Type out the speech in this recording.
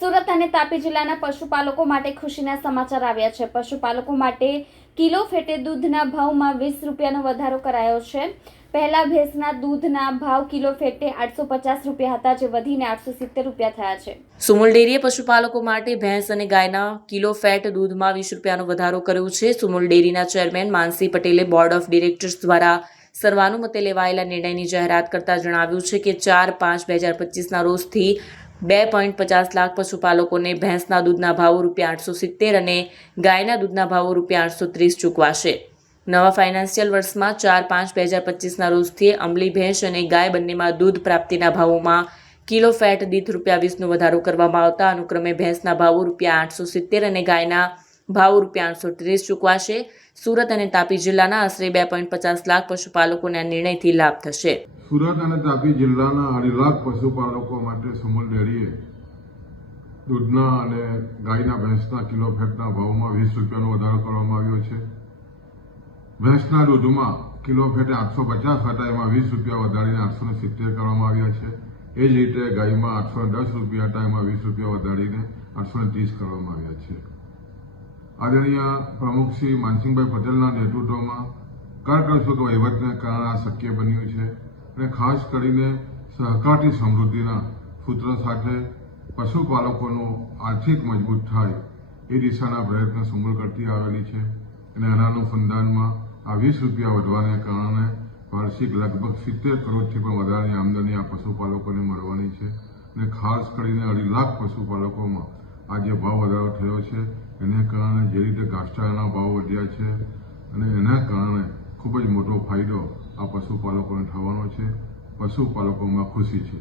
સુરત અને તાપી જિલ્લાના પશુપાલકો માટે ખુશીના સમાચાર આવ્યા છે। પશુપાલકો માટે કિલો ફેટે દૂધના ભાવમાં 20 રૂપિયાનો વધારો કરાયો છે। પહેલા ભેંસના દૂધના ભાવ કિલો ફેટે 850 રૂપિયા હતા, જે વધીને 870 રૂપિયા થયા છે। સુમુલ ડેરીએ પશુપાલકો માટે ભેંસ અને ગાયના કિલો ફેટ દૂધમાં 20 રૂપિયાનો વધારો કર્યો છે। સુમુલ ડેરીના ચેરમેન માનસી પટેલે બોર્ડ ઓફ ડિરેક્ટર્સ દ્વારા સર્વાનુમતે લેવાયેલા નિર્ણયની જાહેરાત કરતા જણાવ્યું છે કે 4/5/2025ના રોજથી 2.50 લાખ પશુપાલકોને ભેંસના દૂધના ભાવો ₹870 અને ગાયના દૂધના ભાવો ₹830 ચૂકવાશે। નવા ફાઇનાન્શિયલ વર્ષમાં 4/5/2025ના રોજથી અમલી ભેંસ અને ગાય બંનેમાં દૂધ પ્રાપ્તિના ભાવોમાં કિલો ફેટ દીઠ ₹20નો વધારો કરવામાં આવતા અનુક્રમે ભેંસના ભાવો ₹870 અને ગાયના ભાવો ₹830 ચૂકવાશે। સુરત અને તાપી જિલ્લાના આશરે 2.50 લાખ પશુપાલકોને આ નિર્ણયથી લાભ થશે। સુરત અને તાપી જિલ્લાના 2.5 લાખ પશુપાલકો માટે સુમુલ ડેરીએ દૂધના અને ગાયના ભેંસના કિલો ફેટના ભાવમાં 20 રૂપિયાનો વધારો કરવામાં આવ્યો છે। ભેંસના દૂધમાં કિલો ફેટે 850 હતા, એમાં 20 રૂપિયા વધારીને 870 કરવામાં આવ્યા છે। એ જ રીતે ગાયમાં 810 રૂપિયા હતા, એમાં 20 રૂપિયા વધારીને 830 કરવામાં આવ્યા છે। આદરણીય પ્રમુખ શ્રી માનસિંહભાઈ પટેલના નેતૃત્વમાં કરકસૂત્ર વહીવટને કારણે આ શક્ય બન્યું છે અને ખાસ કરીને સહકારથી સમૃદ્ધિના સૂત્ર સાથે પશુપાલકોનું આર્થિક મજબૂત થાય એ દિશાના પ્રયત્ન સુમુલ કરતી આવેલી છે અને આના અનુસંધાનમાં આ 20 રૂપિયા વધવાને કારણે વાર્ષિક લગભગ 70 કરોડથી પણ વધારાની આમદની આ પશુપાલકોને મળવાની છે અને ખાસ કરીને 2.5 લાખ પશુપાલકોમાં આ જે ભાવ વધારો થયો છે એને કારણે જે રીતે ઘાસચારાના ભાવ વધ્યા છે અને એના કારણે ખૂબ જ મોટો ફાયદો આ પશુપાલકોને થવાનો છે। પશુપાલકોમાં ખુશી છે।